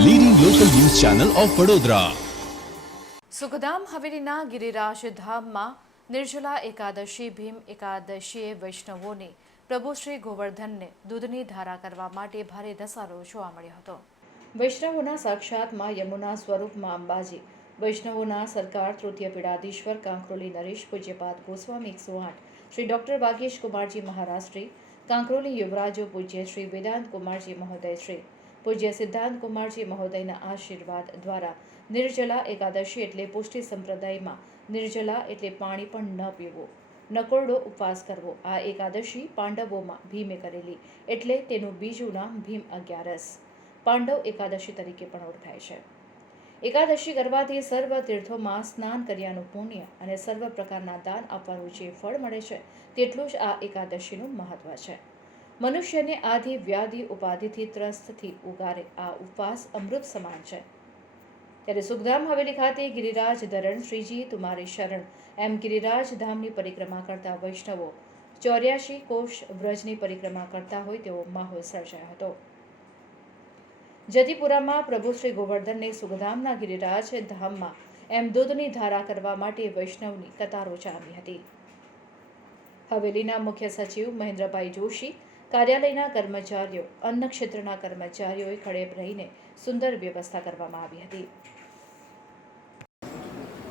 Channel of Vadodara Sukhdham હવેલીના ગિરિરાજ ધામમાં નિર્જલા એકાદશી, ભીમ એકાદશીએ વૈષ્ણવોને પ્રભુ શ્રી ગોવર્ધનને દૂધની ધારા કરવા માટે ભારે ધસારો જોવા મળ્યો હતો. વૈષ્ણવોના સાક્ષાતમાં યમુના સ્વરૂપમાં અંબાજી, વૈષ્ણવોના સરકાર તૃતીય પીડાધીશ્વર, કાંકરોલી નરેશ, પૂજ્યપાદ ગોસ્વામી એકસો આઠ, શ્રી ડોક્ટર વાગેશ કુમારજી મહારાષ્ટ્રી કાંકરોલી યુવરાજો પૂજ્ય શ્રી વેદાંત કુમારજી મહોદય શ્રી પૂજ્ય સિદ્ધાંત કુમારજી મહોદયના આશીર્વાદ દ્વારા નિર્જલા એકાદશી એટલે પુષ્ટિ સંપ્રદાયમાં નિર્જલા એટલે પાણી પણ ન પીવું, નકોરડો ઉપવાસ કરવો. આ એકાદશી પાંડવોમાં ભીમે કરેલી એટલે તેનું બીજું નામ ભીમ અગિયારસ. પાંડવ એકાદશી તરીકે પણ ઓળખાય છે. એકાદશી કરવાથી સર્વ તીર્થોમાં સ્નાન કર્યાનું પુણ્ય અને સર્વ પ્રકારના દાન આપવાનું જે ફળ મળે છે, તેટલું જ આ એકાદશીનું મહત્વ છે. મનુષ્યને આધિ વ્યાધિ ઉપાધિથી ત્રસ્તથી ઉગારે. આ ઉપવાસ અમૃત સમાન છે. ત્યારે સુખધામ હવેલી ખાતે ગિરિરાજ ધરણ શ્રીજી તુમારી શરણ. એમ ગિરિરાજ ધામની પરિક્રમા કરતા વૈષ્ણવો ચોર્યાસી કોષ વ્રજની પરિક્રમા કરતા હોય તેવો માહોલ સર્જાયો હતો. જતીપુરામાં પ્રભુ શ્રી ગોવર્ધનને સુખધામના ગિરિરાજ ધામમાં એમ દૂધની ધારા કરવા માટે વૈષ્ણવની કતારો જામી હતી. હવેલીના મુખ્ય સચિવ મહેન્દ્રભાઈ જોશી કાર્યાલયના કર્મચારીઓ અન્ન ક્ષેત્રના કર્મચારીઓએ ખડેબ રહીને સુંદર વ્યવસ્થા કરવામાં આવી હતી.